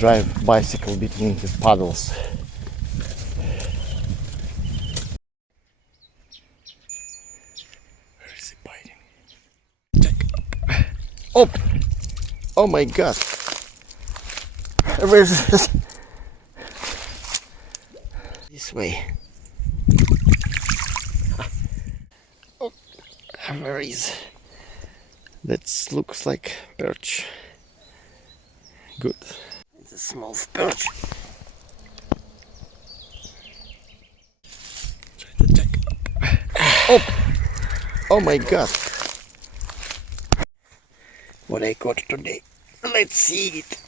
drive bicycle between the paddles. Where is he biting? Check. Oh! Oh my god! Where is this? This way. Oh, where is? That looks like perch. Good. It's a small perch. Try to check. Oh! Oh my god! What I caught today. Let's see it.